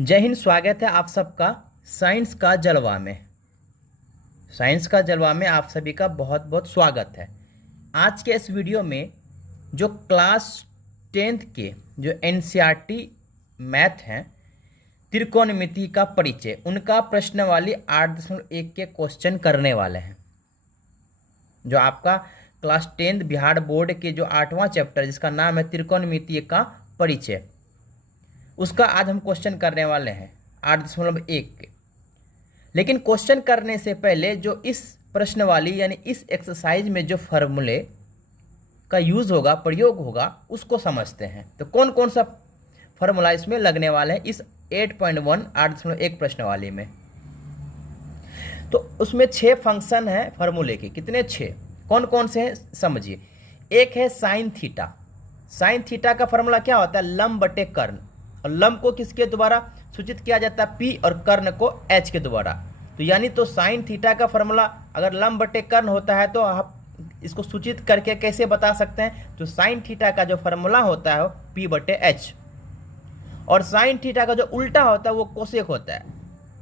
जय हिंद। स्वागत है आप सबका साइंस का जलवा में। साइंस का जलवा में आप सभी का बहुत बहुत स्वागत है। आज के इस वीडियो में जो क्लास 10th के जो एनसीईआरटी मैथ हैं, त्रिकोणमिति का परिचय, उनका प्रश्नावली 8.1 के क्वेश्चन करने वाले हैं। जो आपका क्लास 10th बिहार बोर्ड के जो 8वां चैप्टर जिसका नाम है त्रिकोणमिति का परिचय, उसका आज हम क्वेश्चन करने वाले हैं 8.1 के। लेकिन क्वेश्चन करने से पहले जो इस प्रश्नवाली यानी इस एक्सरसाइज में जो फॉर्मूले का यूज होगा, प्रयोग होगा, उसको समझते हैं। तो कौन कौन सा फॉर्मूला इसमें लगने वाले हैं इस 8.1 8.1 प्रश्नवाली में। तो उसमें 6 फंक्शन हैं फॉर्मूले के। कितने? 6। कौन कौन से हैं समझिए। एक है साइन थीटा। साइन थीटा का फॉर्मूला क्या होता है? लंब बटे कर्ण। और लंब को किसके द्वारा सूचित किया जाता है? P, और कर्ण को H के द्वारा। तो यानी तो साइन थीटा का फॉर्मूला अगर लंब बटे कर्ण होता है तो आप इसको सूचित करके कैसे बता सकते हैं? तो साइन थीटा का जो फॉर्मूला होता है वो P बटे H, और साइन थीटा का जो उल्टा होता है वो कोसेक होता है।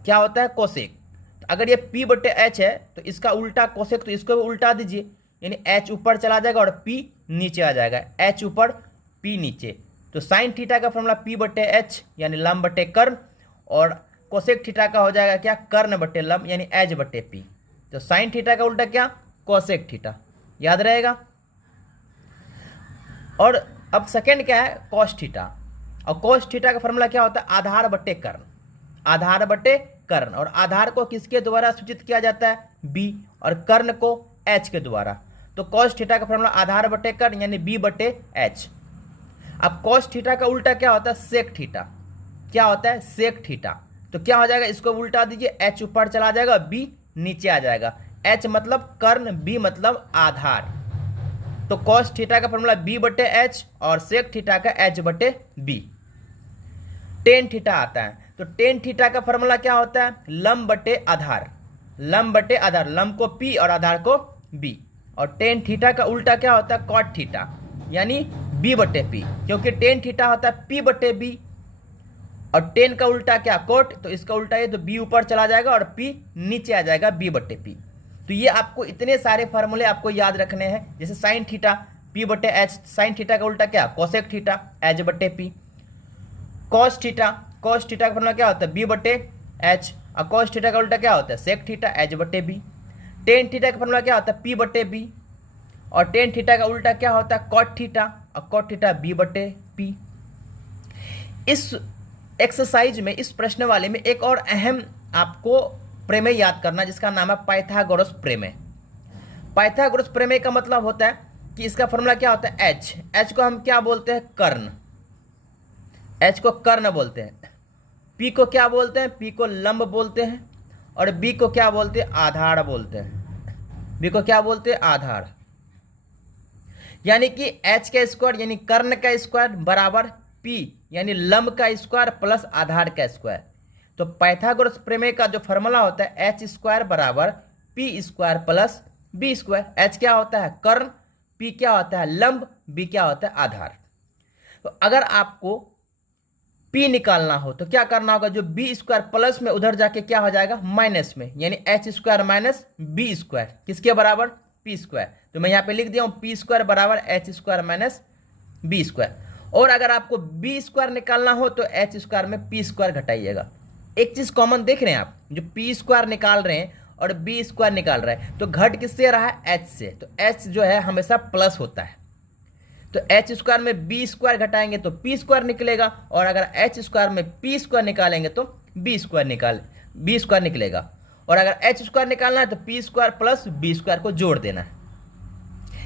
क्या होता है? कोसेक। तो अगर ये P बटे H है तो इसका उल्टा कोसेक, तो इसको भी उल्टा दीजिए, यानी H ऊपर चला जाएगा और P नीचे आ जाएगा। H ऊपर P नीचे। तो साइन थीटा का फॉर्मूला P बटे H यानी लंब बटे कर्ण, और कोसेक थीटा का हो जाएगा क्या? कर्ण बटे लंब यानी H बटे P। तो साइन थीटा का उल्टा क्या? Cosec theta. याद रहेगा। और अब सेकंड क्या है? Cos theta. और कॉस थीटा का फॉर्मूला क्या होता है? आधार बटे कर्ण। आधार बटे कर्ण, और आधार को किसके द्वारा सूचित किया जाता है? B, और कर्ण को H के द्वारा। तो कॉस थीटा का फॉर्मूला आधार बटे कर्ण यानी B बटे H। अब कॉस थीटा का उल्टा क्या होता है? Sec theta. क्या होता है? Sec theta. तो क्या हो जाएगा? इसको उल्टा दीजिए, H ऊपर चला जाएगा, B नीचे आ जाएगा। H मतलब कर्ण, B मतलब आधार। तो कॉस थीटा का फॉर्मूला B बटे H और सेक थीटा का H बटे B। टेन थीटा आता है। तो टेन थीटा का फॉर्मूला क्या होता है? लंब बटे आधार। लंब बटे आधार, लंब को P और आधार को B। और टेन थीटा का उल्टा क्या होता है? कॉट थीटा यानी B बटे P, क्योंकि टेन थीटा होता है P बटे B, और टेन का उल्टा क्या? कोट। तो इसका उल्टा है तो B ऊपर चला जाएगा और P नीचे आ जाएगा, B बटे P। तो ये आपको इतने सारे फार्मूले आपको याद रखने हैं। जैसे साइन थीटा P बटे H, साइन थीटा का उल्टा क्या? कोसेक थीटा H बटे P। Cos theta, cos theta का फॉर्मूला क्या होता है? B बटे H, और कॉस थीटा का उल्टा क्या होता है? सेक थीटा H बटे B। टेन थीटा का फॉर्मूला क्या होता है? P बटे B, और टेन थीटा का उल्टा क्या होता है? कॉट थीटा, और कॉट थीटा B बटे P। इस एक्सरसाइज में, इस प्रश्नवाली में एक और अहम आपको प्रमेय याद करना, जिसका नाम है पाइथागोरस प्रमेय। पाइथागोरस प्रमेय का मतलब होता है कि इसका फॉर्मूला क्या होता है? H। H को हम क्या बोलते हैं? कर्ण। H को कर्ण बोलते हैं। P को क्या बोलते हैं? P को लंब बोलते हैं। और B को क्या बोलते हैं? आधार बोलते हैं। B को क्या बोलते हैं? आधार। यानी कि H का स्क्वायर यानी कर्ण का स्क्वायर बराबर P यानी लंब का स्क्वायर प्लस आधार का स्क्वायर। तो पाइथागोरस प्रमेय का जो फॉर्मूला होता है H स्क्वायर बराबर P square plus B square. H क्या होता है? कर्ण, P क्या होता है? लंब, B क्या होता है? आधार। तो अगर आपको P निकालना हो तो क्या करना होगा? जो B स्क्वायर प्लस में उधर जाके क्या हो जाएगा? माइनस में, यानी H square minus B square किसके बराबर? P square. तो मैं यहाँ पे लिख दिया हूँ P स्क्वायर बराबर H square minus B square. और अगर आपको B स्क्वायर निकालना हो तो H स्क्वायर में P स्क्वायर घटाइएगा। एक चीज कॉमन देख रहे हैं आप, जो P स्क्वायर निकाल रहे हैं और B स्क्वायर निकाल रहे हैं, तो घट किससे रहा है? H से। तो H जो है हमेशा प्लस होता है। तो H स्क्वायर में B स्क्वायर घटाएंगे तो P स्क्वायर निकलेगा, और अगर H स्क्वायर में P स्क्वायर निकालेंगे तो B स्क्वायर निकलेगा। और अगर H स्क्वायर निकालना है तो P square plus B square को जोड़ देना है।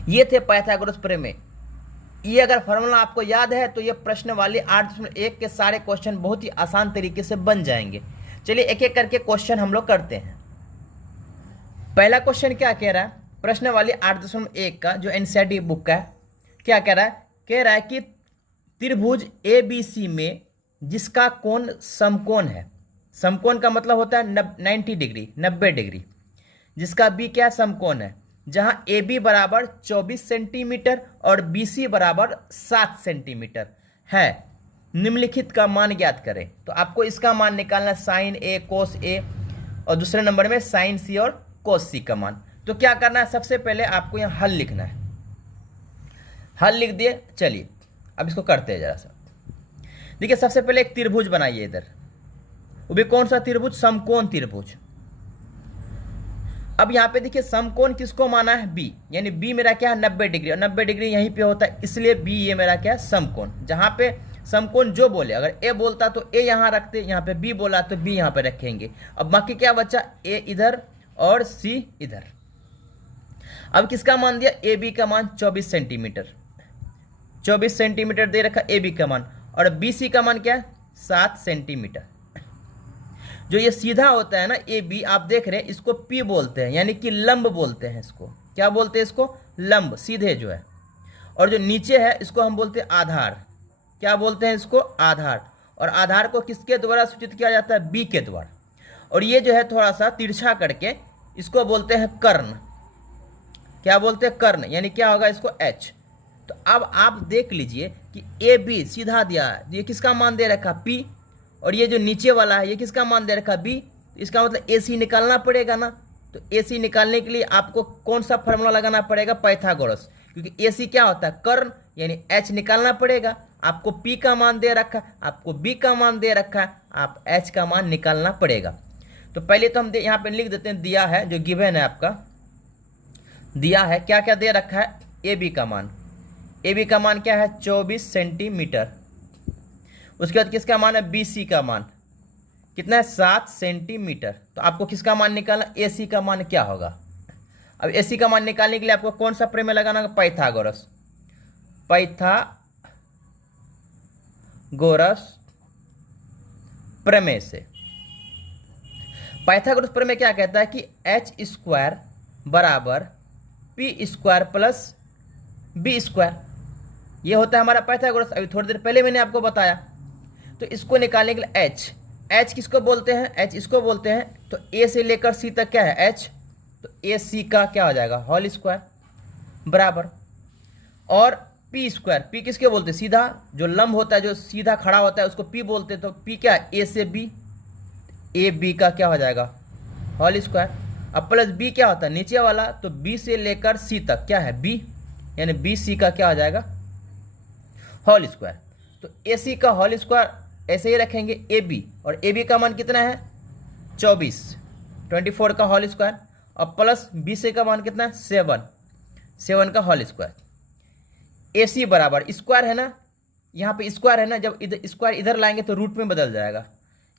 ये थे पाइथागोरस प्रमेय। ये अगर फॉर्मूला आपको याद है तो ये प्रश्नवाली 8.1 के सारे क्वेश्चन बहुत ही आसान तरीके से बन जाएंगे। चलिए एक एक करके क्वेश्चन हम लोग करते हैं। पहला क्वेश्चन क्या कह रहा है? प्रश्नवाली 8.1 का जो एनसीईआरटी बुक का है, क्या कह रहा है? कह रहा है कि त्रिभुज ABC में जिसका कोण समकोण है, समकोण का मतलब होता है 90 डिग्री, 90 डिग्री, जिसका B क्या समकोण है, जहां AB बराबर 24 सेंटीमीटर और BC बराबर 7 सेंटीमीटर है, निम्नलिखित का मान ज्ञात करें। तो आपको इसका मान निकालना साइन ए कोस ए और दूसरे नंबर में साइन सी और कोस सी का मान। तो क्या करना है, सबसे पहले आपको यहाँ हल लिखना है। हल लिख दिए, चलिए अब इसको करते हैं जरा सा। देखिए सबसे पहले एक त्रिभुज बनाइए इधर, वो भी कौन सा त्रिभुज, समकोण त्रिभुज। अब यहाँ पे देखिए समकोण किसको माना है, बी, यानी बी मेरा क्या है 90 डिग्री, और 90 डिग्री यहीं पे होता है, इसलिए बी ये मेरा क्या है समकोण। जहाँ पे समकोण जो बोले, अगर ए बोलता तो ए यहाँ रखते, यहाँ पे बी बोला तो बी यहाँ पे रखेंगे। अब बाकी क्या बचा, ए इधर और सी इधर। अब किसका मान दिया, ए बी का मान 24 सेंटीमीटर, 24 सेंटीमीटर दे रखा ए बी का मान, और बी सी का मान क्या है 7 सेंटीमीटर। जो ये सीधा होता है ना ए बी, आप देख रहे हैं इसको पी बोलते हैं, यानी कि लंब बोलते हैं इसको। क्या बोलते हैं इसको, लंब, सीधे जो है। और जो नीचे है इसको हम बोलते हैं आधार। क्या बोलते हैं इसको, आधार। और आधार को किसके द्वारा सूचित किया जाता है, बी के द्वारा। और ये जो है थोड़ा सा तिरछा करके इसको बोलते हैं कर्ण। क्या बोलते हैं, कर्ण, यानी क्या होगा इसको एच। तो अब आप देख लीजिए कि ए बी सीधा दिया है, ये किसका मान दे रखा पी, और ये जो नीचे वाला है ये किसका मान दे रखा बी। इसका मतलब ए सी निकालना पड़ेगा ना। तो ए सी निकालने के लिए आपको कौन सा फॉर्मूला लगाना पड़ेगा, पाइथागोरस, क्योंकि ए सी क्या होता है कर्ण, यानी एच निकालना पड़ेगा। आपको पी का मान दे रखा है, आपको बी का मान दे रखा है, आप एच का मान निकालना पड़ेगा। तो पहले तो हम यहाँ पे लिख देते हैं, दिया है जो गिवन है आपका, दिया है क्या क्या दे रखा है, ए बी का मान, ए बी का मान क्या है 24 सेंटीमीटर। उसके बाद किसका मान है, बी सी का मान कितना है 7 सेंटीमीटर। तो आपको किसका मान निकालना, ए सी का मान क्या होगा। अब ए सी का मान निकालने के लिए आपको कौन सा प्रमेय लगाना होगा, पाइथागोरस, पाइथागोरस प्रमेय से। पाइथागोरस प्रमेय क्या कहता है कि एच स्क्वायर बराबर P square plus B square, ये होता है हमारा पाइथागोरस। अभी थोड़ी देर पहले मैंने आपको बताया। तो इसको निकालने के लिए एच, एच किसको बोलते हैं, एच इसको बोलते हैं। तो ए से लेकर सी तक क्या है एच, तो ए सी का क्या हो जाएगा होल स्क्वायर बराबर, और पी स्क्वायर, पी किसके बोलते हैं, सीधा जो लंब होता है जो सीधा खड़ा होता है उसको पी बोलते हैं। तो पी क्या है ए से बी, ए बी का क्या हो जाएगा होल स्क्वायर। अब प्लस बी क्या होता है नीचे वाला, तो बी से लेकर सी तक क्या है बी, यानी बी सी का क्या हो जाएगा होल स्क्वायर। तो ए सी का होल स्क्वायर ऐसे ही रखेंगे ए बी, और ए बी का मान कितना है 24 का होल स्क्वायर, और प्लस बी सी का मान कितना है 7 का होल स्क्वायर। ए सी बराबर स्क्वायर है ना, यहाँ पे स्क्वायर है ना, जब इधर स्क्वायर इधर लाएंगे तो रूट में बदल जाएगा।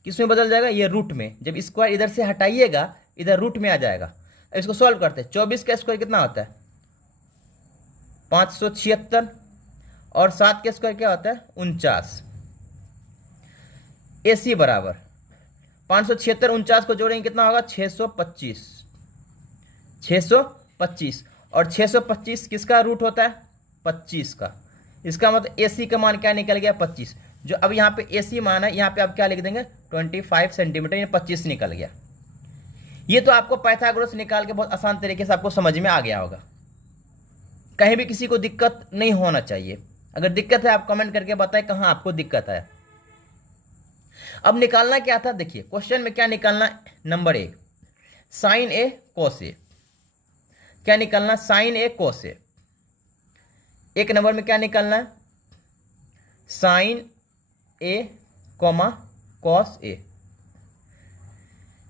किस में बदल जाएगा, ये रूट में। जब स्क्वायर इधर से हटाइएगा इधर रूट में आ जाएगा। अब इसको सॉल्व करते हैं, 24 का स्क्वायर कितना होता है 576, और 7 के स्क्वायर क्या होता है 49। ए सी बराबर 576 49 को जोड़ेंगे कितना होगा 625, 625, और 625 किसका रूट होता है 25 का। इसका मतलब ए सी का मान क्या निकल गया 25। जो अब यहाँ पे ए सी मान है, यहाँ पे आप क्या लिख देंगे 25 सेंटीमीटर, यानी 25 निकल गया। ये तो आपको पाइथागोरस निकाल के बहुत आसान तरीके से आपको समझ में आ गया होगा। कहीं भी किसी को दिक्कत नहीं होना चाहिए। अगर दिक्कत है आप कमेंट करके बताएं कहाँ आपको दिक्कत है। अब निकालना क्या था, देखिए क्वेश्चन में क्या निकालना, नंबर 1 साइन ए कोस ए। क्या निकालना, साइन ए कोस ए। एक नंबर में क्या निकालना है, sign A comma cos A.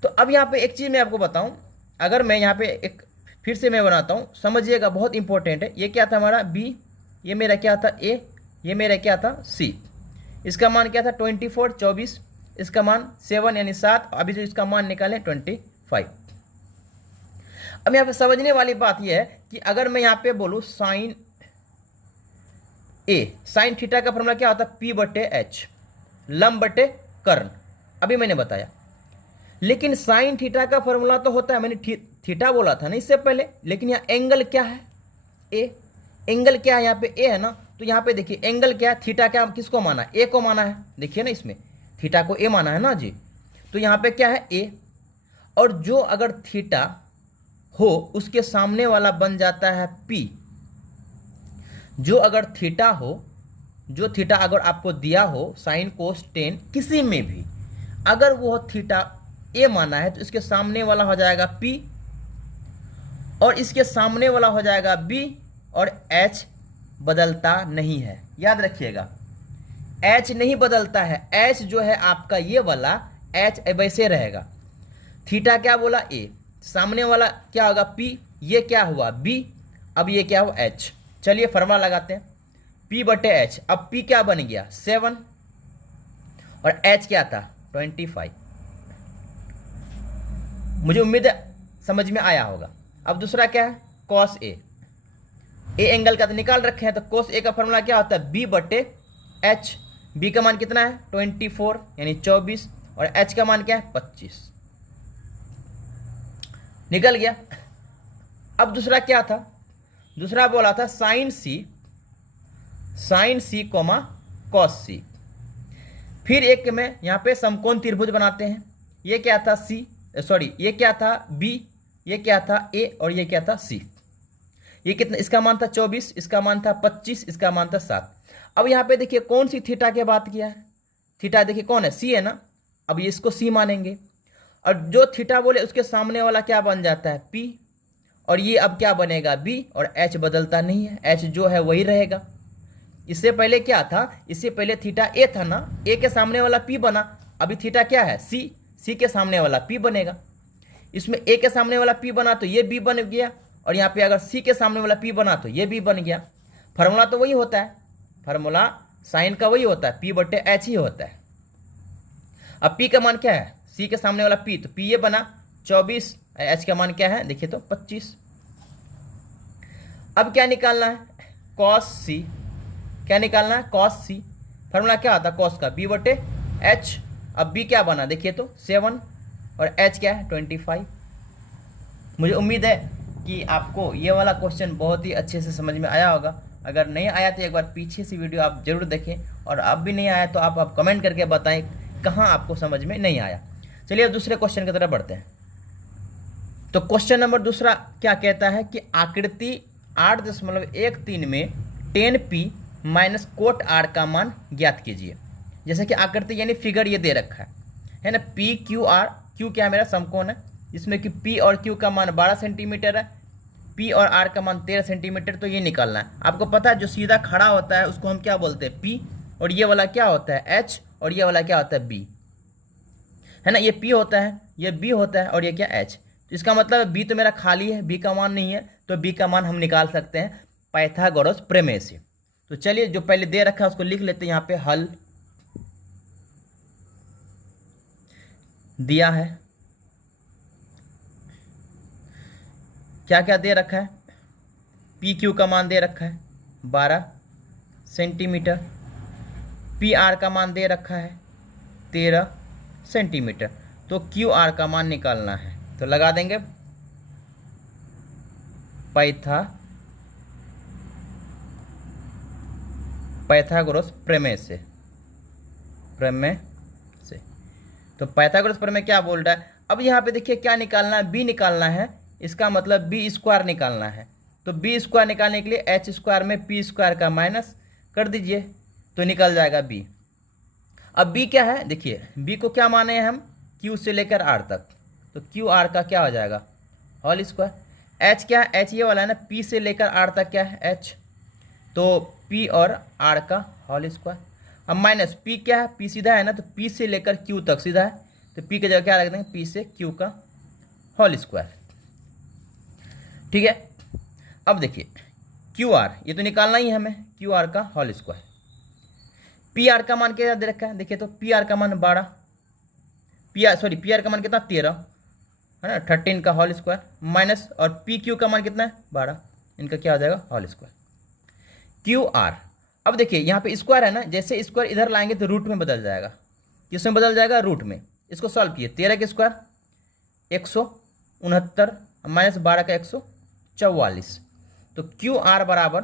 तो अब यहाँ पे एक चीज मैं आपको बताऊं, अगर मैं यहाँ पे एक फिर से मैं बनाता हूं, समझिएगा बहुत इंपॉर्टेंट है। ये क्या था हमारा बी, ये मेरा क्या था ए, ये मेरा क्या था सी। इसका मान क्या था 24, इसका मान 7 यानी 7। अभी जो इसका मान निकालें 25। अब यहाँ पे समझने वाली बात यह है कि अगर मैं यहाँ पे बोलूँ साइन ए, साइन थीटा का फॉर्मूला क्या होता है पी बटे एच, लंब बटे कर्ण, अभी मैंने बताया। लेकिन साइन थीटा का फॉर्मूला तो होता है, मैंने थीटा बोला था ना इससे पहले, लेकिन यहाँ एंगल क्या है ए, एंगल क्या है यहाँ पे ए है ना। तो यहाँ पे देखिए एंगल क्या है, थीटा क्या किसको माना है ए को माना है, देखिए ना इसमें थीटा को ए माना है ना जी। तो यहाँ पे क्या है ए, और जो अगर थीटा हो उसके सामने वाला बन जाता है पी। जो अगर थीटा हो जो थीटा अगर आपको दिया हो साइन कोस टेन किसी में भी, अगर वो थीटा ए माना है तो इसके सामने वाला हो जाएगा पी और इसके सामने वाला हो जाएगा बी और एच बदलता नहीं है। याद रखिएगा एच नहीं बदलता है, एच जो है आपका ये वाला एच वैसे रहेगा। थीटा क्या बोला ए, सामने वाला क्या होगा पी, ये क्या हुआ बी, अब ये क्या हुआ एच। चलिए फॉर्मूला लगाते हैं P बटे एच। अब P क्या बन गया 7 और H क्या था 25। मुझे उम्मीद है समझ में आया होगा। अब दूसरा क्या है cos A, ए एंगल का तो निकाल रखे हैं, तो cos A का फॉर्मूला क्या होता है B बटे एच। B का मान कितना है 24 यानी 24 और H का मान क्या है 25। निकल गया। अब दूसरा क्या था, दूसरा बोला था साइन सी कोमा कॉस सी। फिर एक में यहाँ पे समकोण त्रिभुज बनाते हैं। ये क्या था ये क्या था बी, ये क्या था ए और ये क्या था सी। ये कितना, इसका मान था 24, इसका मान था 25, इसका मान था 7। अब यहाँ पे देखिए कौन सी थीटा की बात किया है, थीटा देखिए कौन है सी है ना। अब ये इसको सी मानेंगे और जो थीटा बोले उसके सामने वाला क्या बन जाता है पी और ये अब क्या बनेगा बी और एच बदलता नहीं है, एच जो है वही रहेगा। इससे पहले क्या था, इससे पहले थीटा ए था ना, ए के सामने वाला पी बना, अभी थीटा क्या है सी, सी के सामने वाला पी बनेगा। इसमें ए के सामने वाला पी बना तो ये बी बन गया और यहाँ पे अगर सी के सामने वाला पी बना तो ये बी बन गया। फार्मूला तो वही होता है, फार्मूला साइन का वही होता है, पी बटे एच ही होता है। अब पी का मान क्या है, सी के सामने वाला पी, तो पी ये बना 24, एच का मान क्या है देखिए तो 25। अब क्या निकालना है कॉस सी, क्या निकालना है कॉस सी। फार्मूला क्या आता है कॉस का बी बटे एच। अब बी क्या बना देखिए तो 7 और एच क्या है 25। मुझे उम्मीद है कि आपको ये वाला क्वेश्चन बहुत ही अच्छे से समझ में आया होगा। अगर नहीं आया तो एक बार पीछे से वीडियो आप जरूर देखें और अब भी नहीं आया तो आप कमेंट करके बताएं कहाँ आपको समझ में नहीं आया। चलिए अब दूसरे क्वेश्चन की तरफ बढ़ते हैं। तो क्वेश्चन नंबर दूसरा क्या कहता है कि आकृति 8.13 में 10p माइनस कोट आर का मान ज्ञात कीजिए। जैसे कि आकृति यानी फिगर ये दे रखा है ना, पी क्यू आर, क्यू क्या है मेरा समकोण है, इसमें कि पी और क्यू का मान 12 सेंटीमीटर है, पी और आर का मान 13 सेंटीमीटर। तो ये निकालना है। आपको पता है जो सीधा खड़ा होता है उसको हम क्या बोलते हैं पी, और ये वाला क्या होता है एच और ये वाला क्या होता है बी, है ना। ये पी होता है, ये बी होता है और ये क्या एच। तो इसका मतलब बी तो मेरा खाली है, बी का मान नहीं है, तो बी का मान हम निकाल सकते हैं पाइथागोरस प्रमेय से। तो चलिए जो पहले दे रखा है उसको लिख लेते हैं। यहाँ पे हल दिया है, क्या क्या दे रखा है, पी क्यू का मान दे रखा है 12 सेंटीमीटर, पी आर का मान दे रखा है 13 सेंटीमीटर। तो क्यू आर का मान निकालना है, तो लगा देंगे पाइथागोरस प्रमेय से। तो पाइथागोरस प्रमेय क्या बोल रहा है, अब यहाँ पे देखिए क्या निकालना है, बी निकालना है। इसका मतलब बी स्क्वायर निकालना है। तो बी स्क्वायर निकालने के लिए एच स्क्वायर में पी स्क्वायर का माइनस कर दीजिए तो निकल जाएगा बी। अब बी क्या है देखिए, बी को क्या माने हैं हम क्यू से लेकर आर तक, तो क्यू आर का क्या हो जाएगा होल स्क्वायर। एच क्या है, एच ये वाला है ना, पी से लेकर आर तक क्या है एच, तो पी और आर का होल स्क्वायर। अब माइनस पी क्या है, पी सीधा है ना, तो पी से लेकर क्यू तक सीधा है, तो पी की जगह क्या रख देंगे पी से क्यू का होल स्क्वायर। ठीक है। अब देखिए क्यू आर ये तो निकालना ही है हमें, क्यू आर का होल स्क्वायर। पी आर का मान क्या दे रखा है देखिए, तो पी आर का मान 12, पी आर का मान कितना 13 है ना, 13 का होल स्क्वायर माइनस, और पी क्यू का मान कितना है 12, इनका क्या हो जाएगा होल स्क्वायर क्यू आर। अब देखिए यहाँ पे स्क्वायर है ना, जैसे स्क्वायर इधर लाएंगे तो रूट में बदल जाएगा। किसमें बदल जाएगा रूट में। इसको सॉल्व किए 13 का स्क्वायर 169 माइनस 12 का 144, तो क्यू आर बराबर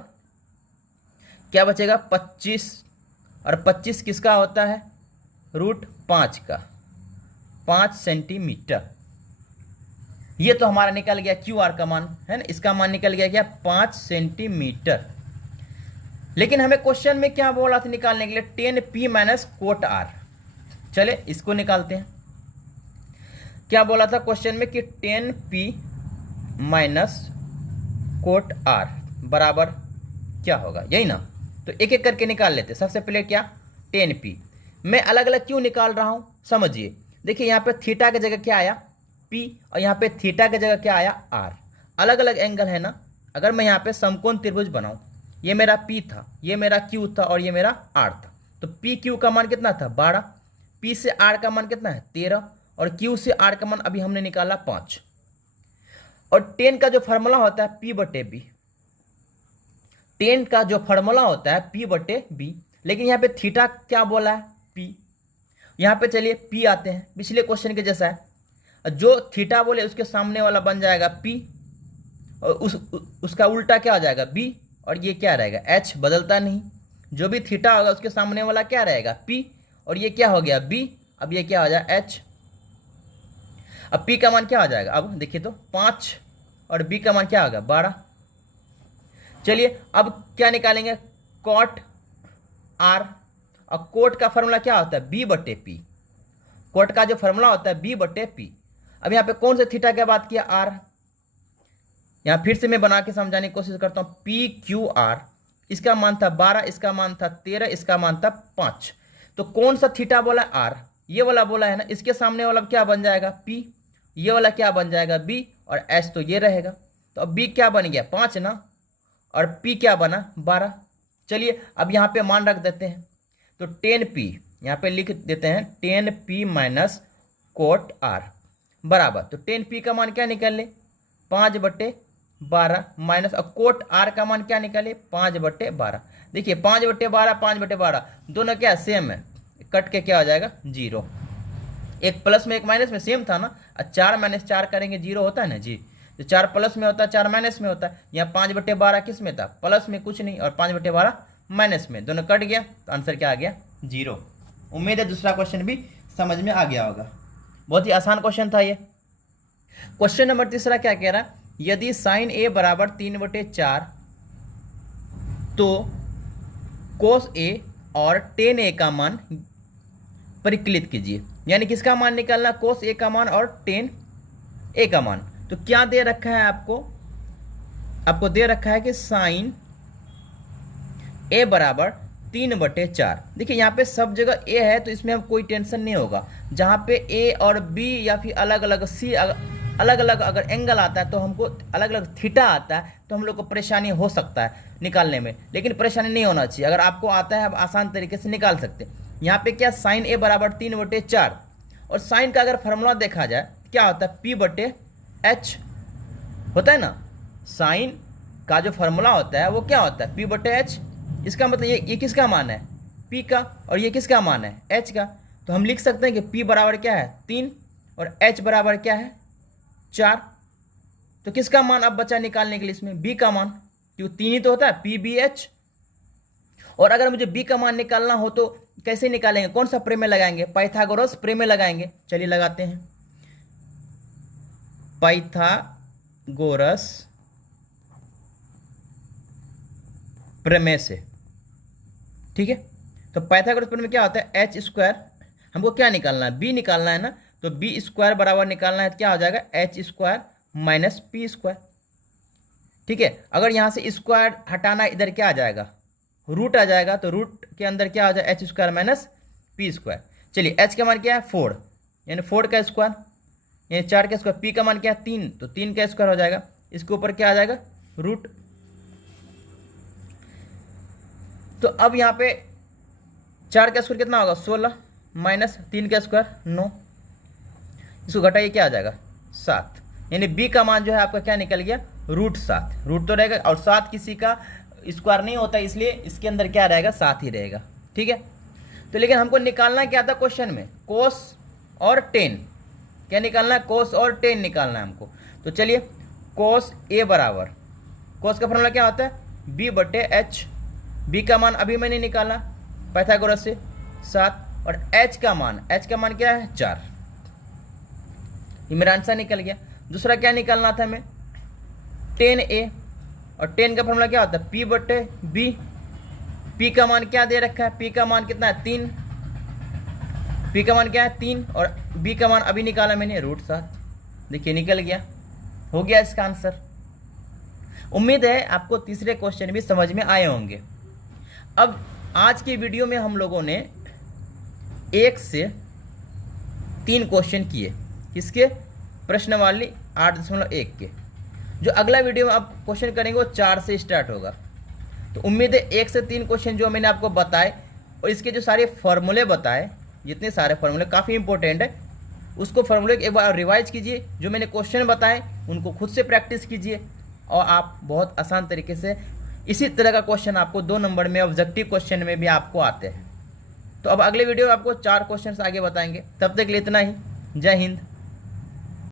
क्या बचेगा 25, और 25 किसका होता है √5 का, 5 सेंटीमीटर। ये तो हमारा निकल गया क्यू आर का मान है ना, इसका मान निकल गया क्या 5 सेंटीमीटर। लेकिन हमें क्वेश्चन में क्या बोला था निकालने के लिए, 10p माइनस कोट आर। चले इसको निकालते हैं। क्या बोला था क्वेश्चन में कि 10p माइनस कोट आर बराबर क्या होगा, यही ना। तो एक एक करके निकाल लेते। सबसे पहले क्या, 10p। मैं अलग अलग क्यों निकाल रहा हूं, समझिए। देखिए यहाँ पे थीटा की जगह क्या आया, p, और यहाँ पे थीटा की जगह क्या आया, r। अलग अलग एंगल है ना। अगर मैं यहाँ पे समकोण त्रिभुज बनाऊं, ये मेरा p था, ये मेरा q था, और ये मेरा r था। तो p q का मान कितना था, 12। p से r का मान कितना है, 13। और q से r का मान अभी हमने निकाला 5। और 10 का जो फॉर्मूला होता है p बटे b, 10 का जो फॉर्मूला होता है p बटे b। लेकिन यहाँ पे थीटा क्या बोला है, p। यहाँ पे चलिए p आते हैं, पिछले क्वेश्चन के जैसा है। जो थीटा बोले उसके सामने वाला बन जाएगा p, और उसका उल्टा क्या हो जाएगा, b। और ये क्या रहेगा, h, बदलता नहीं। जो भी थीटा होगा उसके सामने वाला क्या रहेगा, p, और ये क्या हो गया, b। अब ये क्या हो जाएगा, h। अब p का मान क्या हो जाएगा, अब देखिए तो 5, और b का मान क्या होगा, 12। चलिए अब क्या निकालेंगे, कॉट r। और कोट का फॉर्मूला क्या होता है, b बटे p। कोट का जो फॉर्मूला होता है b बटे p। अब यहाँ पे कौन से थीटा की बात किया, r। यहाँ फिर से मैं बना के समझाने की कोशिश करता हूँ। पी क्यू आर, इसका मान था 12, इसका मान था 13, इसका मान था 5। तो कौन सा थीटा बोला, आर। ये वाला बोला है ना। इसके सामने वाला क्या बन जाएगा, पी। ये वाला क्या बन जाएगा, बी। और एच तो ये रहेगा। तो अब बी क्या बन गया, 5 ना, और पी क्या बना, 12। चलिए अब यहाँ पे मान रख देते हैं। तो 10p, यहाँ पे लिख देते हैं 10p माइनस कोट आर बराबर। तो 10p का मान क्या निकाल ले, 5/12 माइनस, और कोट आर का मान क्या निकाले, 5/12। देखिए 5/12, 5/12 दोनों क्या सेम है, कट के क्या हो जाएगा, 0। एक प्लस में एक माइनस में सेम था ना। 4 माइनस 4 करेंगे 0 होता है ना जी। तो 4 प्लस में होता है, 4 माइनस में होता है। यहाँ 5/12 किस में था, प्लस में कुछ नहीं, और 5/12 माइनस में, दोनों कट गया। तो आंसर क्या आ गया, 0। उम्मीद है दूसरा क्वेश्चन भी समझ में आ गया होगा। बहुत ही आसान क्वेश्चन था ये। क्वेश्चन नंबर तीसरा क्या कह रहा है, यदि साइन ए बराबर 3/4 तो कोस ए और टेन ए का मान परिकलित कीजिए। यानी किसका मान निकालना, कोस ए का मान और टेन ए का मान। तो क्या दे रखा है आपको दे रखा है कि साइन ए बराबर 3/4। देखिए यहाँ पे सब जगह ए है, तो इसमें हम कोई टेंशन नहीं होगा। जहाँ पे ए और बी या फिर अलग अलग सी, अलग अलग अगर एंगल आता है तो हमको अलग अलग थीटा आता है, तो हम लोग को परेशानी हो सकता है निकालने में। लेकिन परेशानी नहीं होना चाहिए, अगर आपको आता है आप आसान तरीके से निकाल सकते हैं। यहाँ पे क्या, साइन ए बराबर 3/4, और साइन का अगर फार्मूला देखा जाए क्या होता है, p/h होता है ना। साइन का जो फार्मूला होता है वो क्या होता है, p/h। इसका मतलब ये किसका मान है, p का, और ये किसका मान है, h का। तो हम लिख सकते हैं कि p बराबर क्या है, 3, और h बराबर क्या है, 4। तो किसका मान अब बचा निकालने के लिए, इसमें b का मान, क्योंकि 3 ही तो होता है, p/b/h। और अगर मुझे b का मान निकालना हो तो कैसे निकालेंगे, कौन सा प्रमेय लगाएंगे, पाइथागोरस प्रमेय लगाएंगे। चलिए लगाते हैं, पाइथागोरस प्रमेय से, ठीक है। तो पाइथागोरस प्रमेय में क्या होता है, h², हमको क्या निकालना है, b निकालना है ना। तो b² बराबर निकालना है, क्या हो जाएगा, h² माइनस p²। ठीक है। अगर यहाँ से स्क्वायर हटाना, इधर क्या आ जाएगा, रूट आ जाएगा। तो रूट के अंदर क्या आ जाएगा, h² माइनस p²। चलिए h का मान क्या है, 4, यानी 4 का स्क्वायर, यानी 4 का स्क्वायर। p का मान क्या है, 3, तो 3 का स्क्वायर हो जाएगा। इसके ऊपर क्या आ जाएगा, रूट। तो अब यहाँ पे 4 का स्क्वायर कितना होगा, 16, माइनस 3 का स्क्वायर 9, इसको घटाइए क्या आ जाएगा, 7। यानी b का मान जो है आपका क्या निकल गया, √7। रूट तो रहेगा, और 7 किसी का स्क्वायर नहीं होता, इसलिए इसके अंदर क्या रहेगा, 7 ही रहेगा। ठीक है। तो लेकिन हमको निकालना क्या था क्वेश्चन में, कोस और टेन। क्या निकालना है, कोस और टेन निकालना है हमको। तो चलिए, कोस ए बराबर, कोस का फॉर्मूला क्या होता है, b/h। b का मान अभी मैंने निकाला पाइथागोरस से, 7, और h का मान क्या है, 4। ये मेरा आंसर निकल गया। दूसरा क्या निकालना था हमें, 10a, और 10 का फॉर्मूला क्या होता है, p/b। पी का मान क्या दे रखा है, पी का मान कितना है 3, पी का मान क्या है 3, और बी का मान अभी निकाला मैंने √7। देखिए निकल गया, हो गया इसका आंसर। उम्मीद है आपको तीसरे क्वेश्चन भी समझ में आए होंगे। अब आज की वीडियो में हम लोगों ने 1 से 3 क्वेश्चन किए, किसके, प्रश्नवाली 8.1 के। जो अगला वीडियो में आप क्वेश्चन करेंगे वो 4 से स्टार्ट होगा। तो उम्मीद है 1 से 3 क्वेश्चन जो मैंने आपको बताए और इसके जो सारे फॉर्मूले बताए, जितने सारे फॉर्मूले काफ़ी इंपॉर्टेंट है, उसको फॉर्मूले एक बार रिवाइज कीजिए। जो मैंने क्वेश्चन बताए उनको खुद से प्रैक्टिस कीजिए और आप बहुत आसान तरीके से, इसी तरह का क्वेश्चन आपको 2 नंबर में ऑब्जेक्टिव क्वेश्चन में भी आपको आते हैं। तो अब अगले वीडियो में आपको 4 क्वेश्चन आगे बताएंगे। तब तक के लिए इतना ही। जय हिंद।